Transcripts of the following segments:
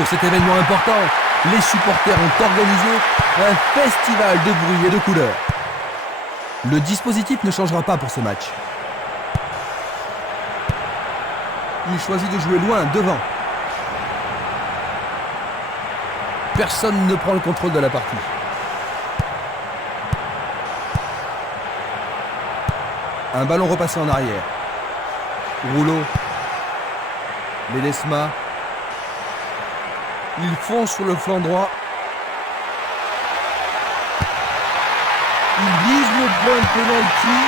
Pour cet événement important, les supporters ont organisé un festival de bruit et de couleurs. Le dispositif ne changera pas pour ce match. Il choisit de jouer loin, devant. Personne ne prend le contrôle de la partie. Un ballon repassé en arrière. Rouleau. Ledesma. Il fonce sur le flanc droit. Il vise le point de penalty.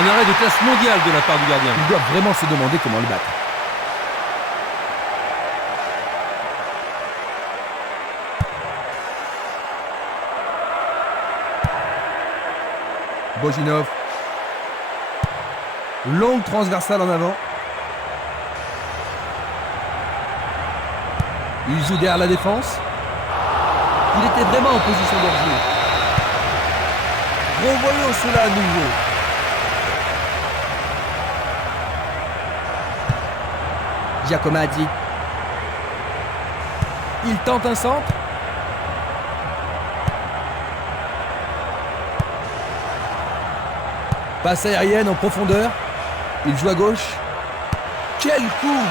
Un arrêt de classe mondiale de la part du gardien. Il doit vraiment se demander comment le battre. Bojinov. Longue transversale en avant. Il joue derrière la défense. Il était vraiment en position d'origine. Revoyons cela à nouveau. Giacometti. Il tente un centre. Passe aérienne en profondeur. Il joue à gauche. Quel coup!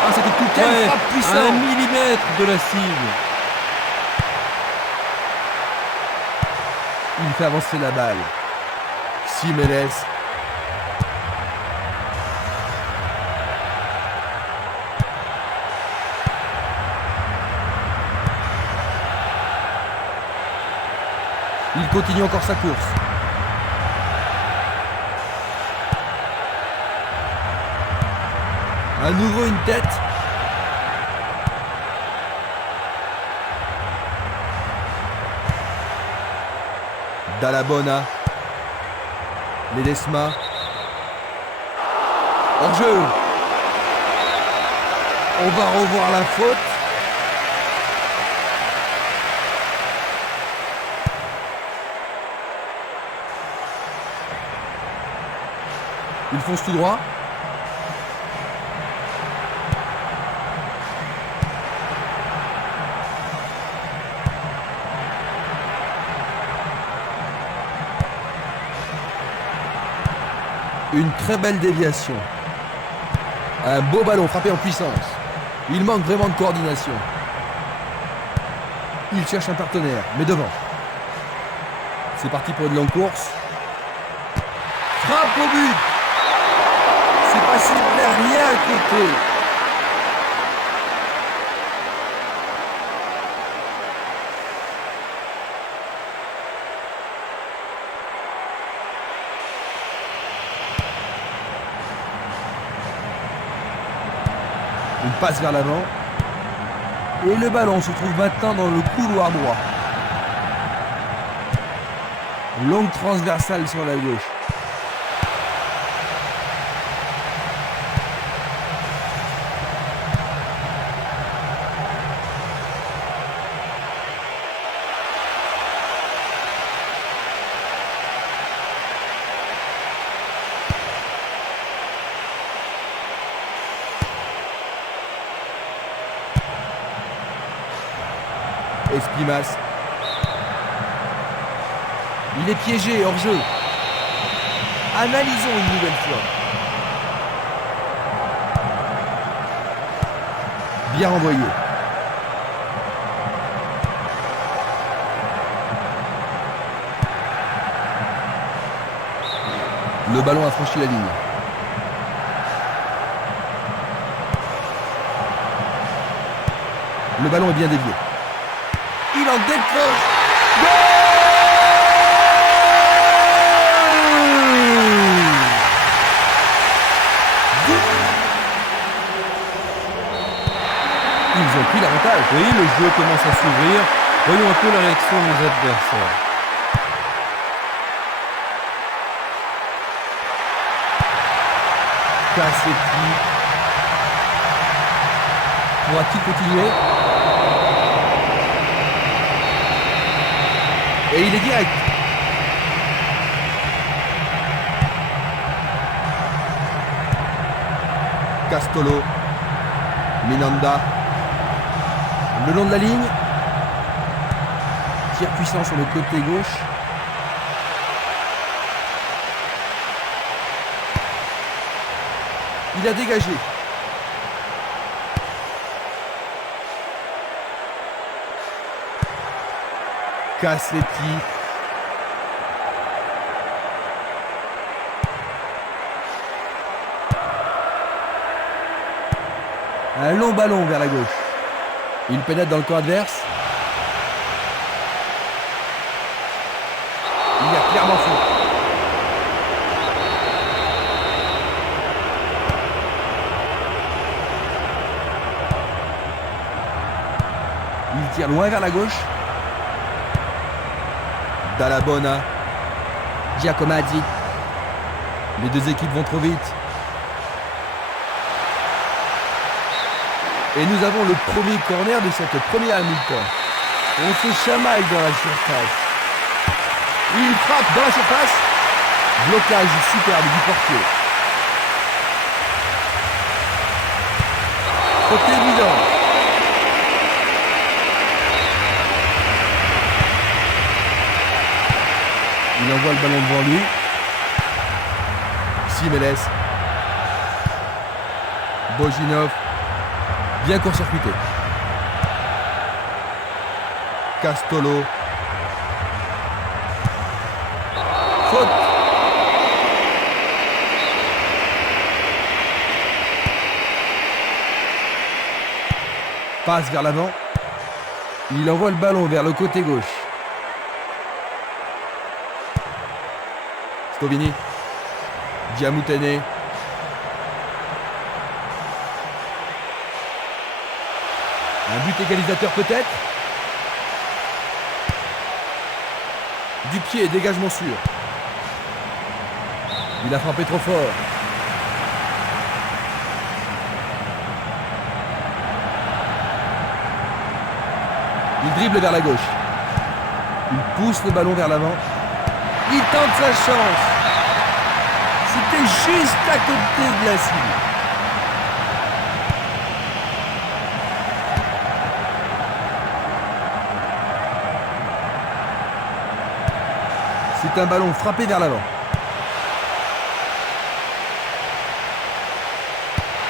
Ah, c'était tout quel frappe puissant! À 1 millimètre de la cible. Il fait avancer la balle. Jiménez. Il continue encore sa course. À nouveau une tête. Dallabona. Ledesma. Hors-jeu. On va revoir la faute. Il fonce tout droit. Une très belle déviation. Un beau ballon frappé en puissance. Il manque vraiment de coordination. Il cherche un partenaire, mais devant. C'est parti pour une longue course. Frappe au but. C'est passé derrière à côté. Une passe vers l'avant. Et le ballon se trouve maintenant dans le couloir droit. Longue transversale sur la gauche. Esquimas. Il est piégé hors jeu. Analysons une nouvelle fois. Bien envoyé. Le ballon a franchi la ligne. Le ballon est bien dévié. Il en décroche. Ils ont pris l'avantage. Oui, le jeu commence à s'ouvrir. Voyons un peu la réaction des adversaires. Cassetti. Pourra-t-il continuer? Et il est direct. Castolo. Minanda. Le long de la ligne. Tir puissant sur le côté gauche. Il a dégagé. Cassetti. Un long ballon vers la gauche. Il pénètre dans le camp adverse. Il y a clairement faute. Il tire loin vers la gauche. Dall'Abona. Giacomaddi. Les deux équipes vont trop vite. Et nous avons le premier corner de cette première mi-temps. On se chamaille dans la surface. Il frappe dans la surface. Blocage superbe du portier. Faute évident. Il envoie le ballon devant lui. Simeles. Bojinov. Bien court-circuité. Castolo. Faute. Passe vers l'avant. Il envoie le ballon vers le côté gauche. Scovini. Diamutene. Un but égalisateur peut-être. Du pied, dégagement sûr. Il a frappé trop fort. Il dribble vers la gauche. Il pousse le ballon vers l'avant. Il tente sa chance. C'était juste à côté de la cible. C'est un ballon frappé vers l'avant.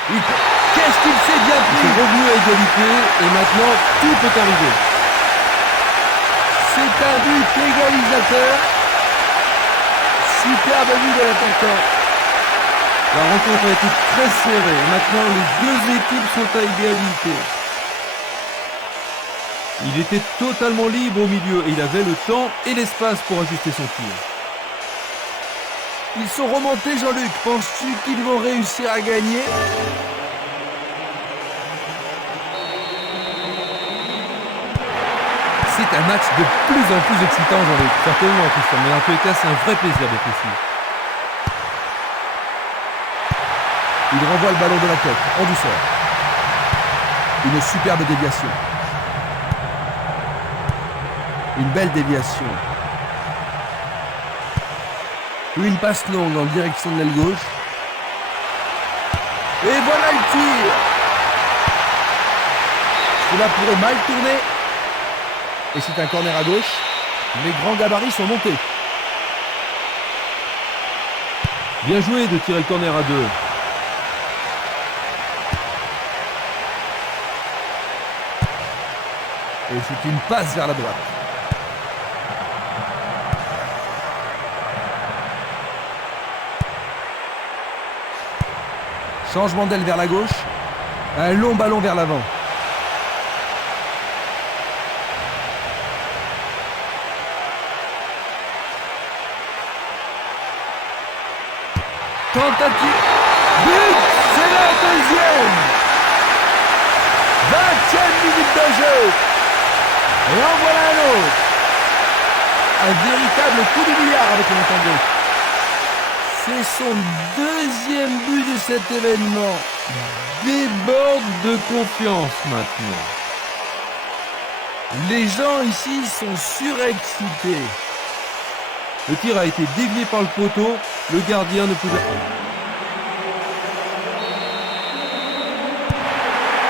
Qu'est-ce qu'il s'est bien pris? Il est revenu à égalité et maintenant tout peut arriver. C'est un but égalisateur. Superbe but de l'attaquant. La rencontre a été très serrée. Maintenant, les deux équipes sont à égalité. Il était totalement libre au milieu et il avait le temps et l'espace pour ajuster son tir. Ils sont remontés, Jean-Luc. Penses-tu qu'ils vont réussir à gagner? C'est un match de plus en plus excitant, Jean-Luc. Certainement, Christian, mais en tous les cas, c'est un vrai plaisir d'être ici. Il renvoie le ballon de la tête, en douceur. Une superbe déviation. Une belle déviation. Une passe longue en direction de l'aile gauche. Et voilà le tir. Cela pourrait mal tourner. Et c'est un corner à gauche. Les grands gabarits sont montés. Bien joué de tirer le corner à deux. Et c'est une passe vers la droite. Changement d'aile vers la gauche. Un long ballon vers l'avant. Tentative. But. C'est la deuxième. 20e minute de jeu. Et en voilà un autre. Un véritable coup de billard avec le montant gauche. C'est son deuxième but de cet événement. Déborde de confiance maintenant. Les gens ici sont surexcités. Le tir a été dévié par le poteau. Le gardien ne pouvait pas.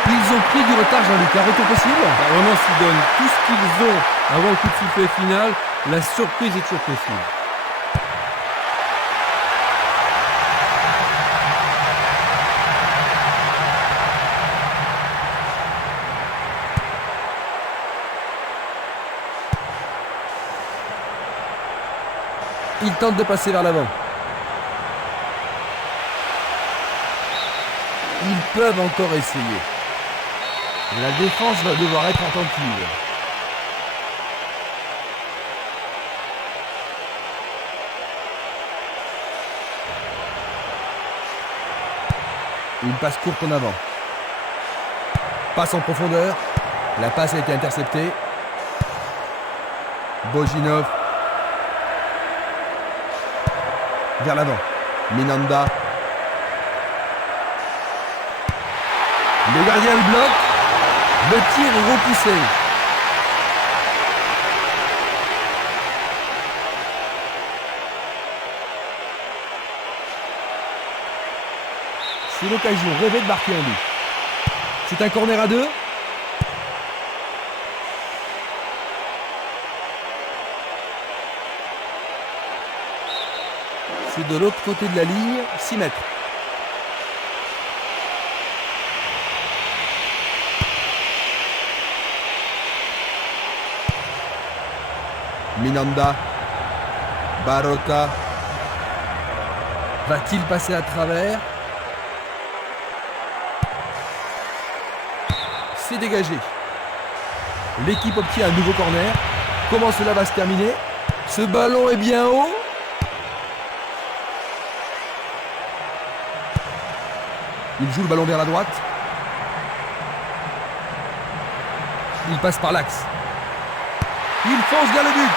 Ils ont pris du retard, Jean-Luc. Un retour possible? Bah, vraiment, s'ils donnent tout ce qu'ils ont avant le coup de sifflet final, la surprise est toujours possible. Il tente de passer vers l'avant. Ils peuvent encore essayer. La défense va devoir être attentive. Une passe courte en avant. Passe en profondeur. La passe a été interceptée. Bojinov. Vers l'avant. Minanda. Le gardien le bloque. Le tir est repoussé. C'est l'occasion rêvée de marquer un but. C'est un corner à 2. C'est de l'autre côté de la ligne, 6 mètres. Minanda. Barota. Va-t-il passer à travers? C'est dégagé. L'équipe obtient un nouveau corner. Comment cela va se terminer? Ce ballon est bien haut. Il joue le ballon vers la droite. Il passe par l'axe. Il fonce vers le but.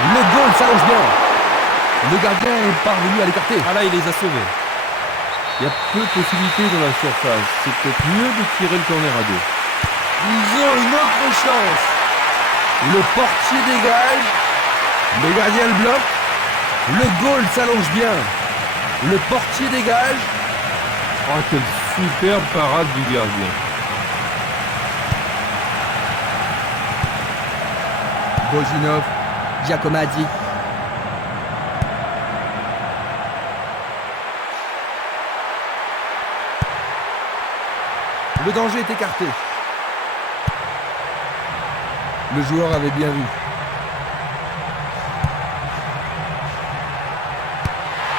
Le goal s'allonge bien. Le gardien est parvenu à l'écarter. Ah là, il les a sauvés. Il y a peu de possibilités dans la surface. C'est peut-être mieux de tirer le corner à 2. Ils ont une autre chance. Le portier dégage. Le gardien le bloque. Le goal s'allonge bien. Le portier dégage. Oh, quelle superbe parade du gardien. Bojinov. Giacometti. Le danger est écarté. Le joueur avait bien vu.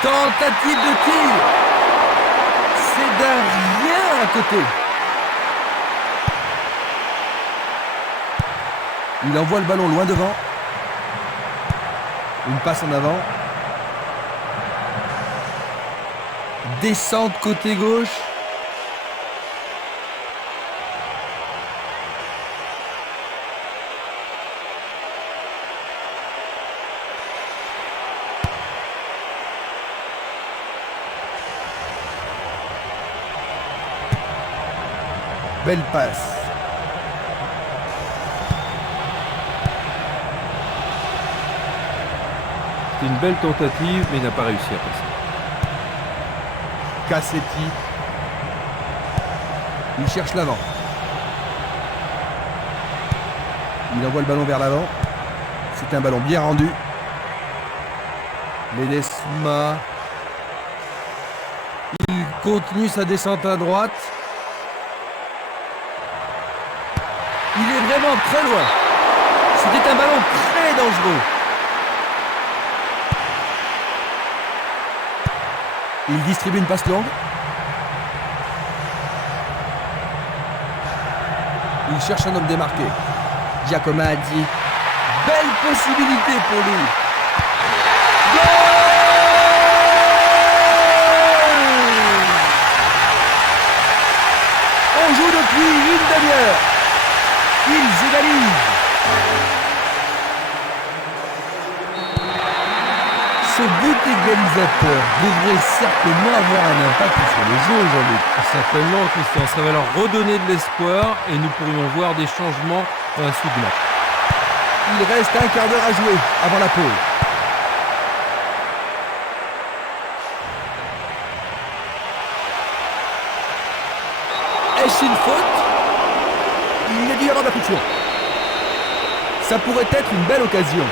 Tentative de tir. C'est d'un rien à côté. Il envoie le ballon loin devant. Une passe en avant. Descente côté gauche. Belle passe. C'est une belle tentative, mais il n'a pas réussi à passer. Cassetti. Il cherche l'avant. Il envoie le ballon vers l'avant. C'est un ballon bien rendu. Ledesma. Il continue sa descente à droite. Il est vraiment très loin. C'était un ballon très dangereux. Il distribue une passe longue. Il cherche un homme démarqué. Giacometti. Belle possibilité pour lui. Goal! On joue depuis une demi-heure. Ils égalisent. Ce but égalisateur devrait certainement avoir un impact sur le jeu aujourd'hui. Certainement, Christian. Ça va leur redonner de l'espoir et nous pourrions voir des changements dans la suite du match. Il reste un quart d'heure à jouer avant la pause. Est-ce une faute? Il y a dû y avoir de la friction. Ça pourrait être une belle occasion.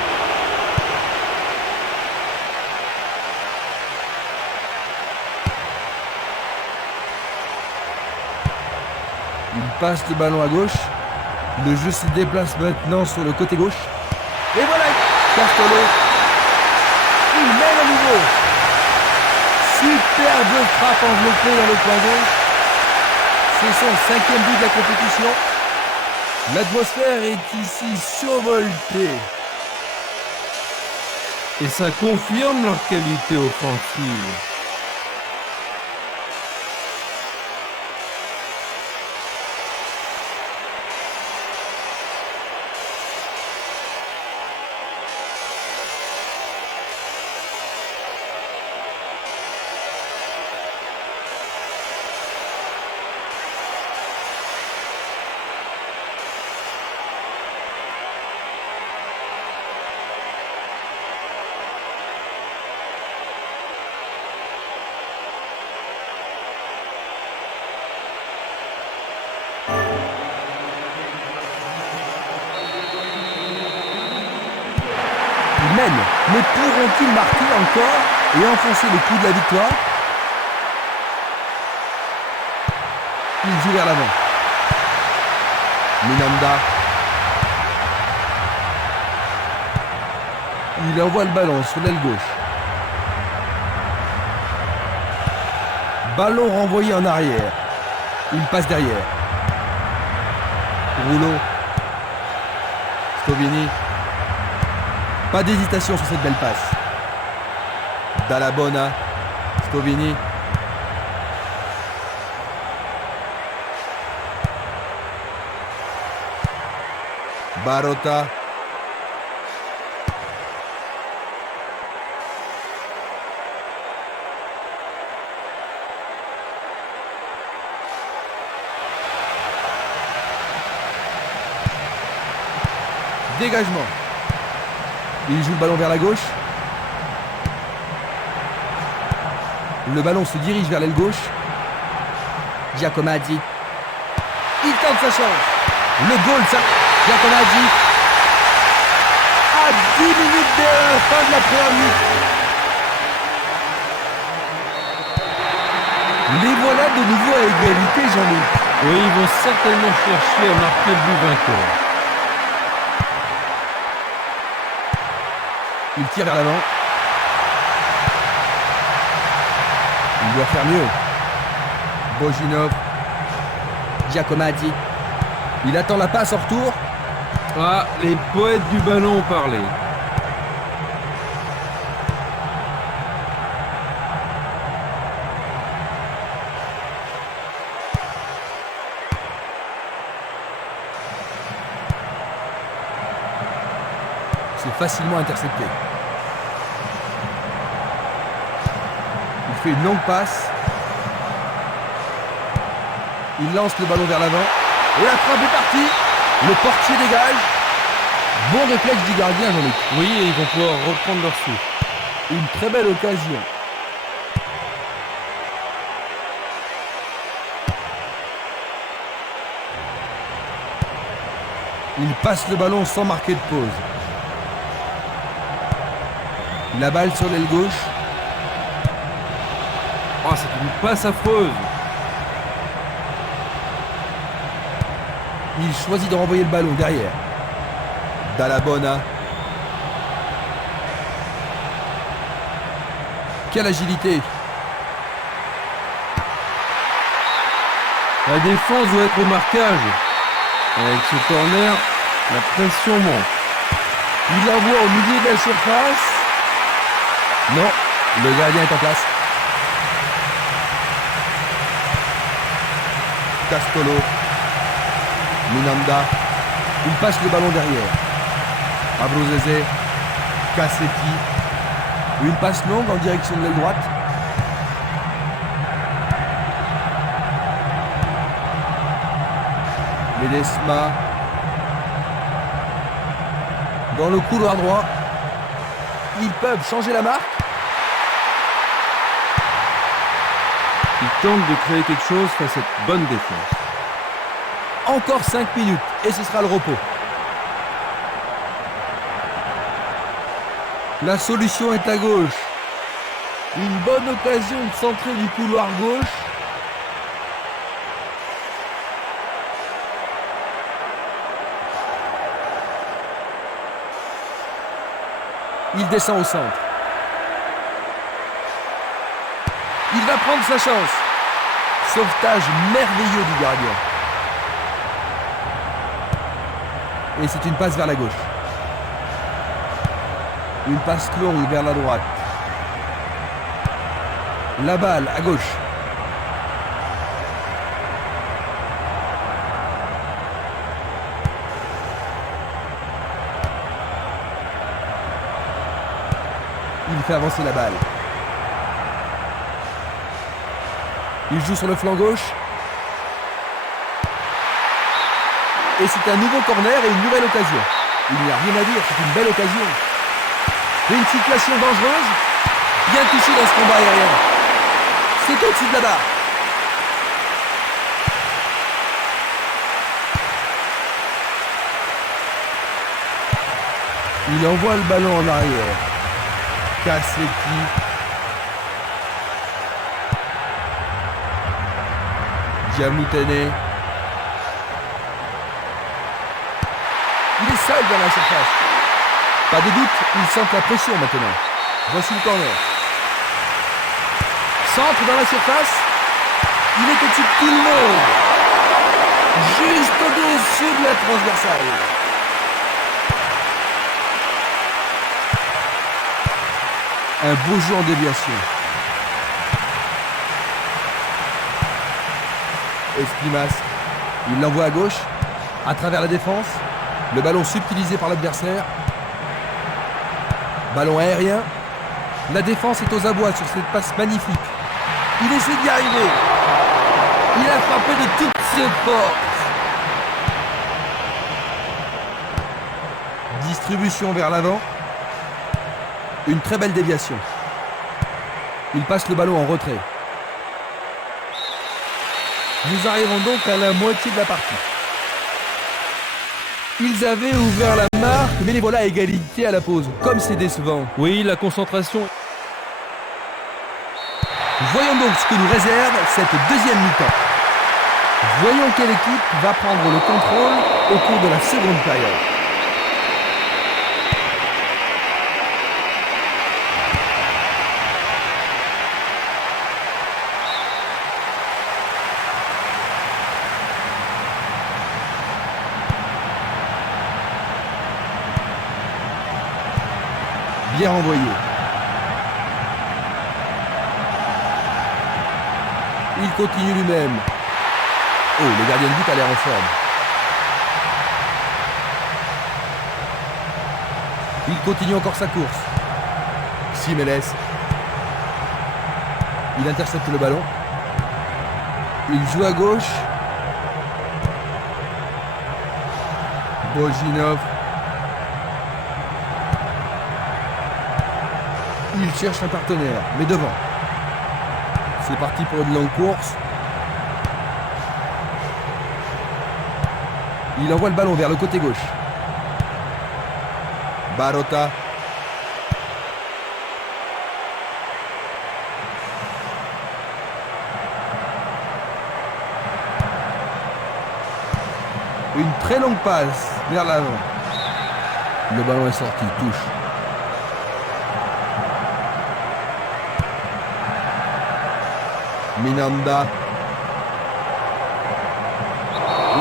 Il passe le ballon à gauche. Le jeu se déplace maintenant sur le côté gauche. Et voilà, Castolo. Il mène à nouveau. Superbe frappe enveloppée dans le coin gauche. C'est son 5e but de la compétition. L'atmosphère est ici survoltée. Et ça confirme leur qualité offensive. Ils mènent, mais pourront-ils marquer encore et enfoncer le coup de la victoire? Il joue vers l'avant. Minanda. Il envoie le ballon sur l'aile gauche. Ballon renvoyé en arrière. Il passe derrière. Rouleau. Stovini. Pas d'hésitation sur cette belle passe. Dall'Abona. Stovini. Barota. Dégagement. Il joue le ballon vers la gauche. Le ballon se dirige vers l'aile gauche. Giacomaddi. Il tente sa chance. Le goal, ça. Giacomaddi. À 10 minutes de la fin de la première minute. Les voilà de nouveau à égalité, Jean-Luc. Oui, ils vont certainement chercher à marquer le but vainqueur. Il tire vers l'avant. Il doit faire mieux. Bojinov. Giacomaddi. Il attend la passe en retour. Ah, les poètes du ballon ont parlé. C'est facilement intercepté. Il fait une longue passe. Il lance le ballon vers l'avant. Et la frappe est partie. Le portier dégage. Bon réflexe du gardien, Jean-Luc. Oui, et ils vont pouvoir reprendre leur souffle. Une très belle occasion. Il passe le ballon sans marquer de pause. La balle sur l'aile gauche. Oh, c'est une passe affreuse. Il choisit de renvoyer le ballon derrière. Dall'Abona. Quelle agilité. La défense doit être au marquage. Avec ce corner, la pression monte. Il l'envoie au milieu de la surface. Non, le gardien est en place. Castolo. Minanda. Il passe le ballon derrière. Abruzzese. Cassetti. Une passe longue en direction de l'aile droite. Ledesma. Dans le couloir droit. Ils peuvent changer la marque. Ils tentent de créer quelque chose face à cette bonne défense. Encore 5 minutes et ce sera le repos. La solution est à gauche. Une bonne occasion de centrer du couloir gauche. Il descend au centre. Il va prendre sa chance. Sauvetage merveilleux du gardien. Et c'est une passe vers la gauche. Une passe longue vers la droite. La balle à gauche. Il fait avancer la balle. Il joue sur le flanc gauche. Et c'est un nouveau corner et une nouvelle occasion. Il n'y a rien à dire, c'est une belle occasion. Et une situation dangereuse. Bien touché dans ce combat aérien. C'est au-dessus de la barre. Il envoie le ballon en arrière. Cassetti. Diamoutene. Il est seul dans la surface. Pas de doute, il sent la pression maintenant. Voici le corner. Centre dans la surface. Il est au-dessus de tout le monde. Juste au-dessus de la transversale. Un beau jeu en déviation. Esquimas, il l'envoie à gauche, à travers la défense. Le ballon subtilisé par l'adversaire. Ballon aérien. La défense est aux abois sur cette passe magnifique. Il essaie d'y arriver. Il a frappé de toutes ses forces. Distribution vers l'avant. Une très belle déviation. Il passe le ballon en retrait. Nous arrivons donc à la moitié de la partie. Ils avaient ouvert la marque, mais les voilà à égalité à la pause. Comme c'est décevant. Oui, la concentration. Voyons donc ce que nous réserve cette deuxième mi-temps. Voyons quelle équipe va prendre le contrôle au cours de la seconde période. Bien renvoyé. Il continue lui-même. Oh, le gardien de but a l'air en forme. Il continue encore sa course. Simeles. Il intercepte le ballon. Il joue à gauche. Bojinov. Il cherche un partenaire, mais devant. C'est parti pour une longue course. Il envoie le ballon vers le côté gauche. Barota. Une très longue passe vers l'avant. Le ballon est sorti, touche. Minanda.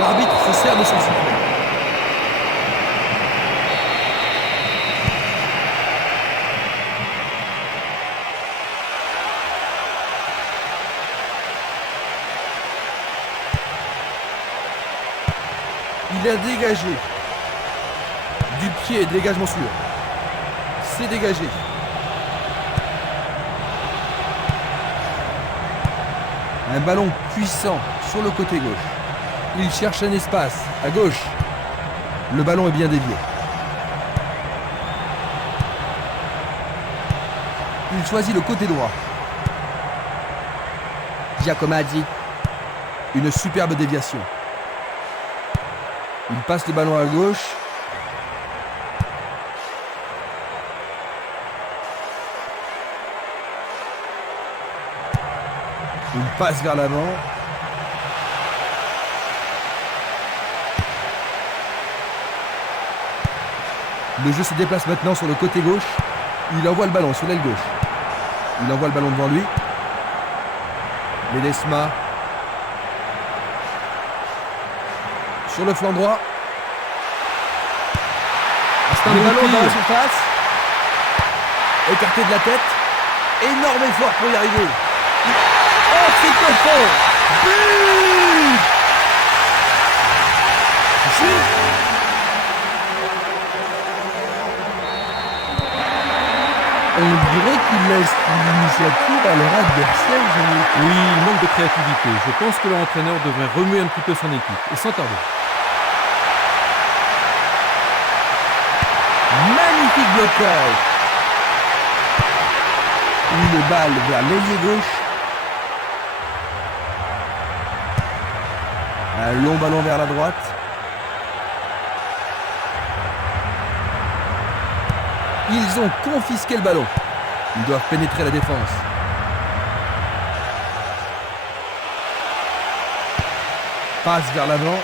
L'arbitre se sert de son sifflet. Il a dégagé. Du pied, dégagement sûr. C'est dégagé. Un ballon puissant sur le côté gauche. Il cherche un espace à gauche. Le ballon est bien dévié. Il choisit le côté droit. Giacomaddi. Une superbe déviation. Il passe le ballon à gauche. Il passe vers l'avant. Le jeu se déplace maintenant sur le côté gauche. Il envoie le ballon sur l'aile gauche. Il envoie le ballon devant lui. Ledesma. Sur le flanc droit. C'est un ballon dans la surface. Écarté de la tête. Énorme effort pour y arriver. Oh, c'est profond. But! On dirait qu'il laisse l'initiative à leur adversaire. Oui, il manque de créativité. Je pense que leur entraîneur devrait remuer un petit peu son équipe. Et sans tarder. Magnifique blocage. Une balle vers l'ailier gauche. Un long ballon vers la droite. Ils ont confisqué le ballon. Ils doivent pénétrer la défense. Passe vers l'avant.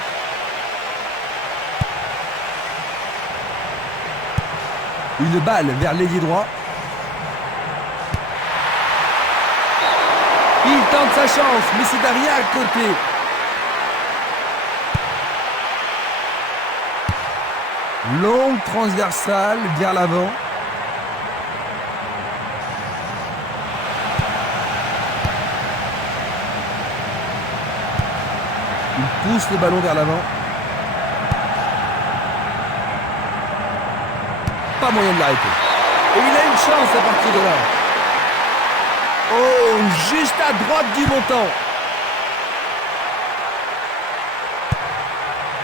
Une balle vers l'ailier droit. Il tente sa chance, mais c'est derrière à côté. Longue transversale vers l'avant. Il pousse le ballon vers l'avant. Pas moyen de l'arrêter. Et il a une chance à partir de là. Oh, juste à droite du montant.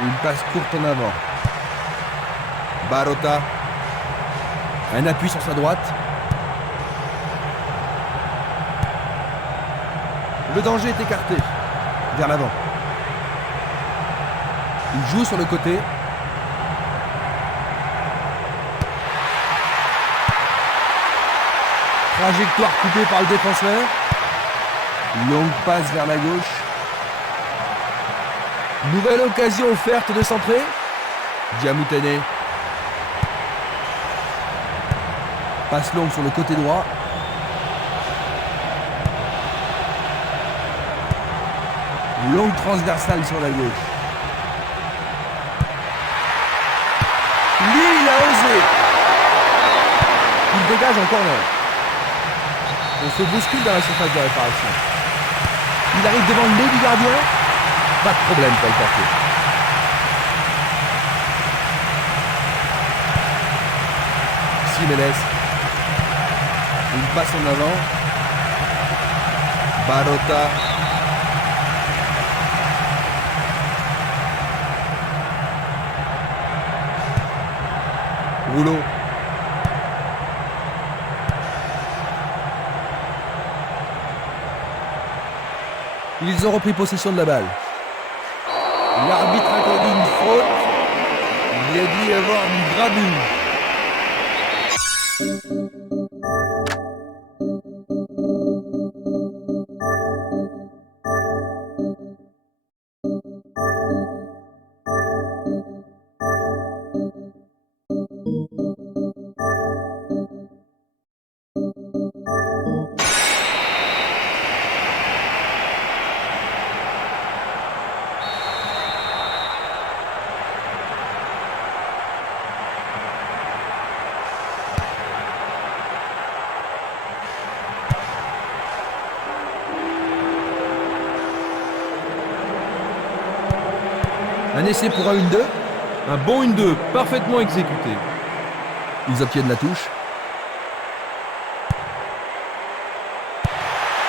Une passe courte en avant. Barota. Un appui sur sa droite. Le danger est écarté. Vers l'avant. Il joue sur le côté. Trajectoire coupée par le défenseur. Longue passe vers la gauche. Nouvelle occasion offerte de centrer. Diamoutene. Passe longue sur le côté droit. Longue transversale sur la gauche. Lui, il a osé. Il dégage en corner. On se bouscule dans la surface de réparation. Il arrive devant le nez du gardien. Pas de problème pour le taper. Jiménez. Une passe en avant. Barota. Rouleau. Ils ont repris possession de la balle. L'arbitre a accordé une faute. Il a dû y avoir une gravure. Un essai pour un 1-2. Un bon 1-2, parfaitement exécuté. Ils obtiennent la touche.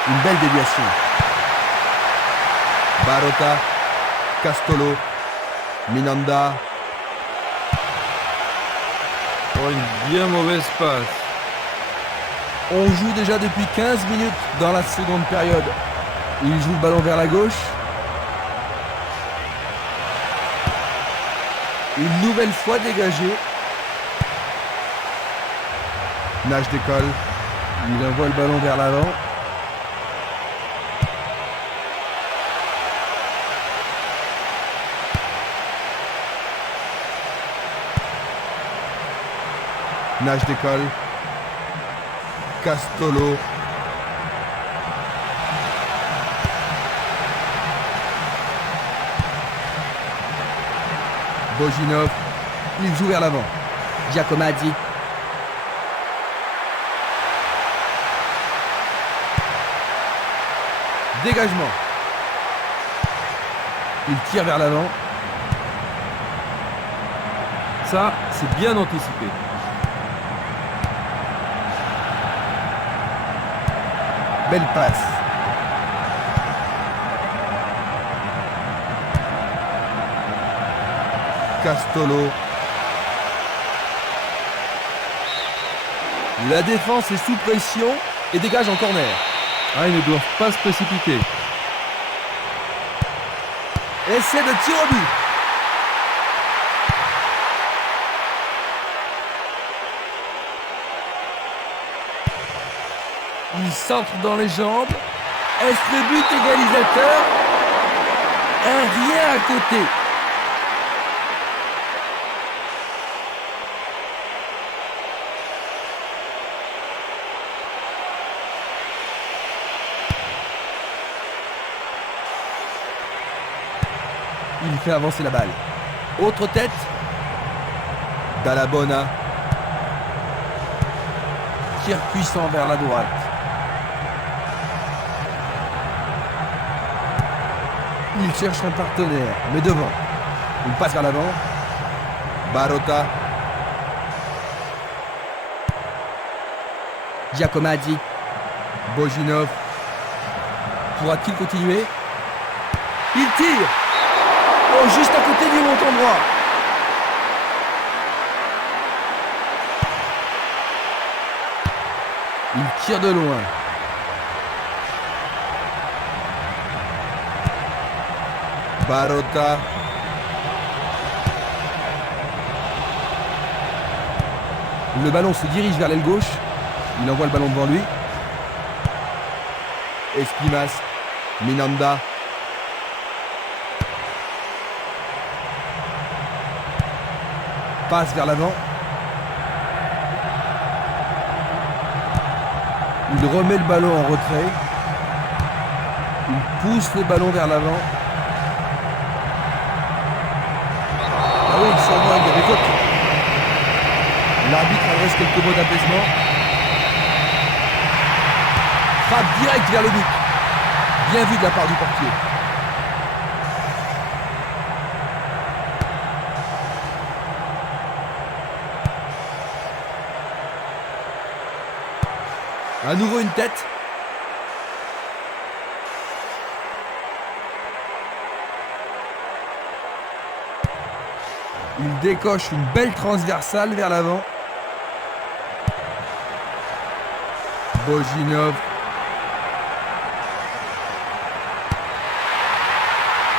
Une belle déviation. Barota, Castolo, Minanda. Oh, une bien mauvaise passe. On joue déjà depuis 15 minutes dans la seconde période. Il joue le ballon vers la gauche. Une nouvelle fois dégagé. Nage décolle. Il envoie le ballon vers l'avant. Nage décolle. Castolo. Bojinov. Il joue vers l'avant. Giacomaddi. Dégagement. Il tire vers l'avant. Ça, c'est bien anticipé. Belle passe. Castolo. La défense est sous pression et dégage en corner. Ah, ils ne doivent pas se précipiter. Essai de tir au but. Il centre dans les jambes. Est-ce le but égalisateur? Un rien à côté. Il fait avancer la balle. Autre tête. Dallabona. Tir puissant vers la droite. Il cherche un partenaire, mais devant. Il passe vers l'avant. Barota. Giacomaddi. Bojinov. Pourra-t-il continuer? Il tire. Oh, juste à côté du montant droit. Il tire de loin. Barota. Le ballon se dirige vers l'aile gauche. Il envoie le ballon devant lui. Espimas. Minanda. Passe vers l'avant. Il remet le ballon en retrait. Il pousse le ballon vers l'avant. Ah oui, sûrement il y avait faute. L'arbitre adresse quelques mots d'apaisement. Frappe direct vers le but. Bien vu de la part du portier. À nouveau une tête. Il décoche une belle transversale vers l'avant. Bojinov.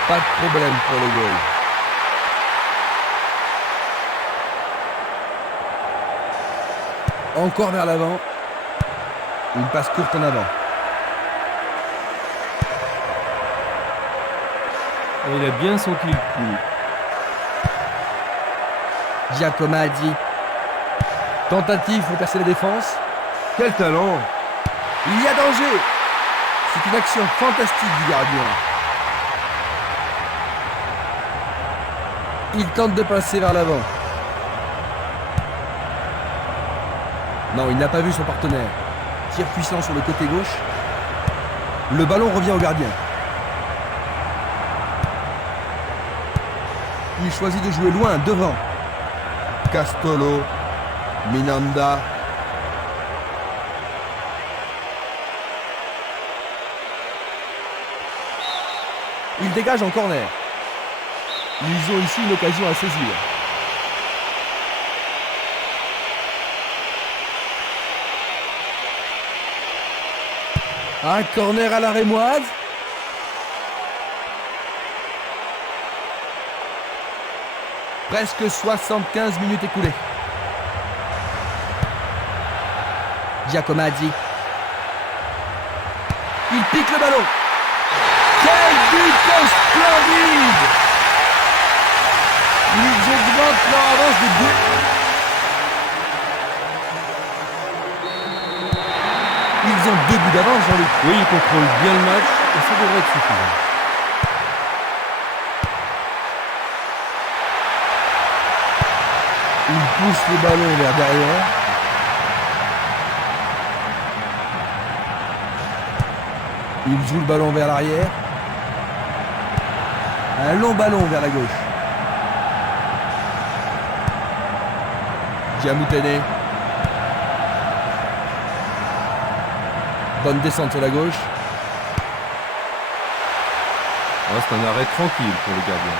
Pas de problème pour le goal. Encore vers l'avant. Une passe courte en avant. Et il a bien senti le coup. Giacomaddi. Tentative pour percer la défense. Quel talent! Il y a danger. C'est une action fantastique du gardien. Il tente de passer vers l'avant. Non, il n'a pas vu son partenaire. Tir puissant sur le côté gauche. Le ballon revient au gardien. Il choisit de jouer loin, devant. Castolo. Minanda. Il dégage en corner. Ils ont ici une occasion à saisir. Un corner à la rémoise. Presque 75 minutes écoulées. Giacomazzi. Il pique le ballon. Quel but splendide! Ils augmentent leur avance de but. Ils ont 2 buts d'avance, Jean-Luc. Oui, il contrôle bien le match et ça devrait être suffisant. Il pousse le ballon vers derrière. Il joue le ballon vers l'arrière. Un long ballon vers la gauche. Diamoutene. Bonne descente sur la gauche. Ah, c'est un arrêt tranquille pour le gardien.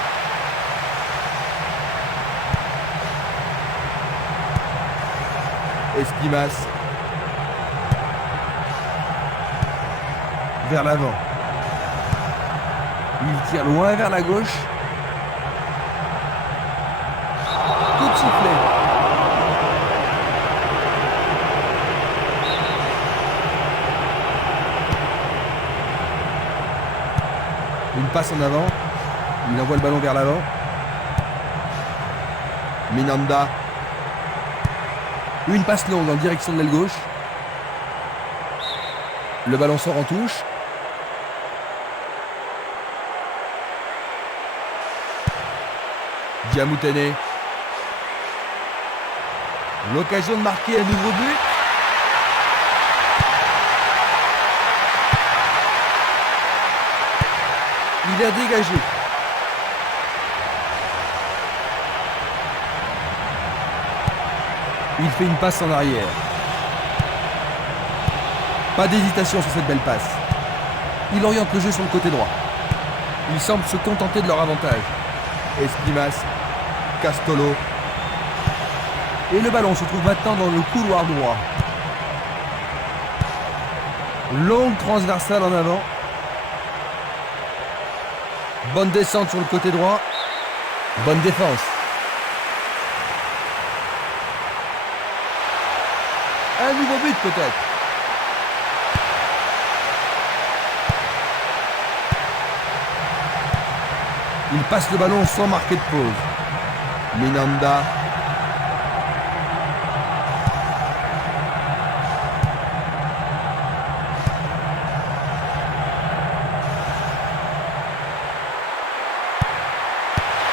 Esquimas. Vers l'avant. Il tire loin vers la gauche. Coup de sifflet. Une passe en avant. Il envoie le ballon vers l'avant. Minanda. Une passe longue en direction de l'aile gauche. Le ballon sort en touche. Diamoutene. L'occasion de marquer un nouveau but. Il a dégagé. Il fait une passe en arrière. Pas d'hésitation sur cette belle passe. Il oriente le jeu sur le côté droit. Il semble se contenter de leur avantage. Esquimas, Castolo. Et le ballon se trouve maintenant dans le couloir droit. Longue transversale en avant. Bonne descente sur le côté droit. Bonne défense. Un nouveau but peut-être. Il passe le ballon sans marquer de pause. Minanda.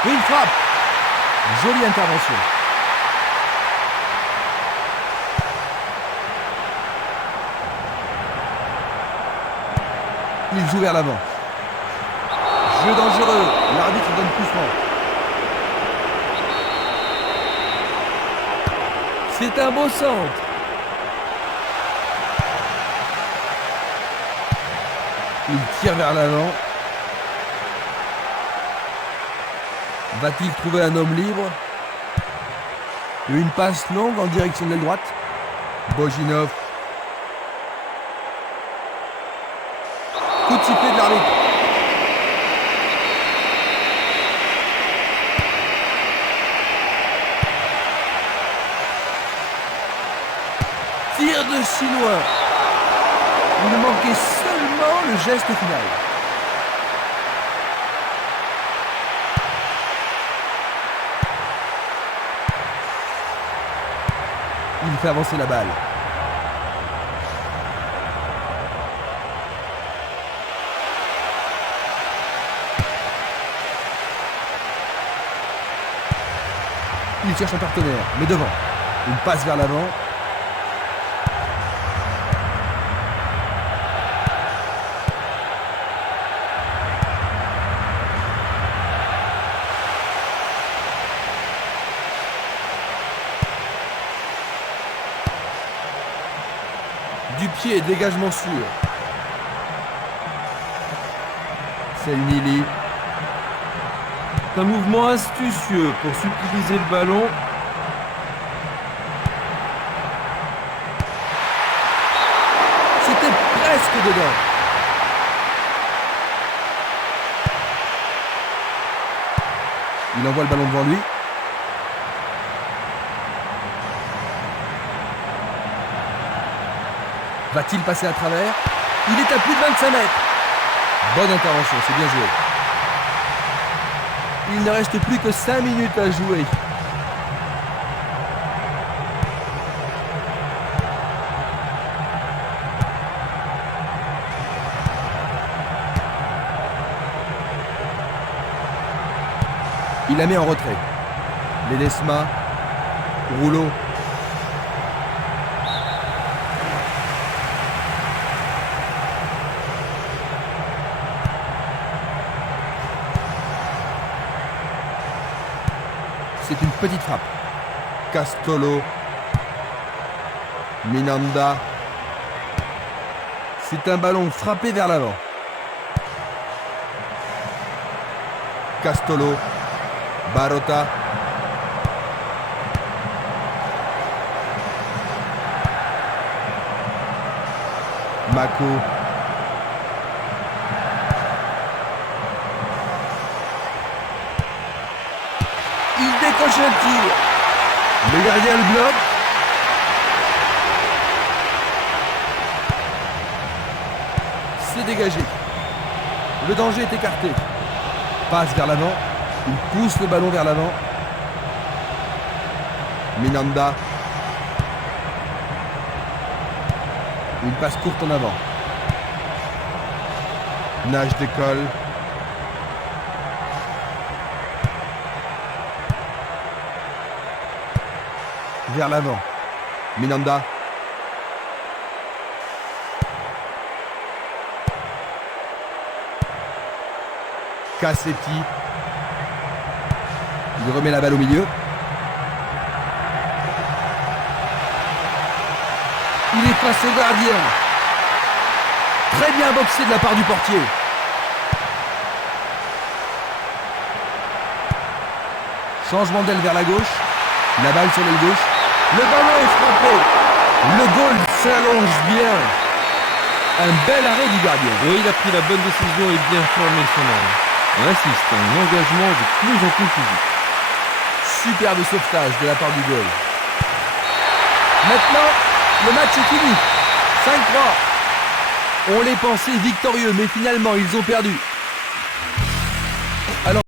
Une frappe. Jolie intervention. Il joue vers l'avant. Jeu dangereux. L'arbitre donne coup franc. C'est un beau centre. Il tire vers l'avant. Va-t-il trouver un homme libre? Une passe longue en direction de l'aile droite. Bojinov. Coup de sifflet de l'arbitre. Tire de si loin. Il manquait seulement le geste final. Il fait avancer la balle. Il cherche un partenaire, mais devant. Une passe vers l'avant. Du pied, dégagement sûr. C'est Nili. C'est un mouvement astucieux pour subtiliser le ballon. C'était presque dedans. Il envoie le ballon devant lui. Va-t-il passer à travers? Il est à plus de 25 mètres. Bonne intervention, c'est bien joué. Il ne reste plus que 5 minutes à jouer. Il la met en retrait. Ledesma. Rouleau. C'est une petite frappe. Castolo. Minanda. C'est un ballon frappé vers l'avant. Castolo. Barota. Mako. Il décroche un tir. Le gardien le bloque. C'est dégagé. Le danger est écarté. Passe vers l'avant. Il pousse le ballon vers l'avant. Minanda. Une passe courte en avant. Nage décolle. Vers l'avant. Minanda. Cassetti. Il remet la balle au milieu. Il est face au gardien. Très bien boxé de la part du portier. Changement d'aile vers la gauche. La balle sur l'aile gauche. Le ballon est frappé. Le goal s'allonge bien. Un bel arrêt du gardien. Oui, il a pris la bonne décision et bien formé son arme. On assiste à un engagement de plus en plus physique. Superbe sauvetage de la part du goal. Maintenant, le match est fini. 5-3. On les pensait victorieux, mais finalement, ils ont perdu.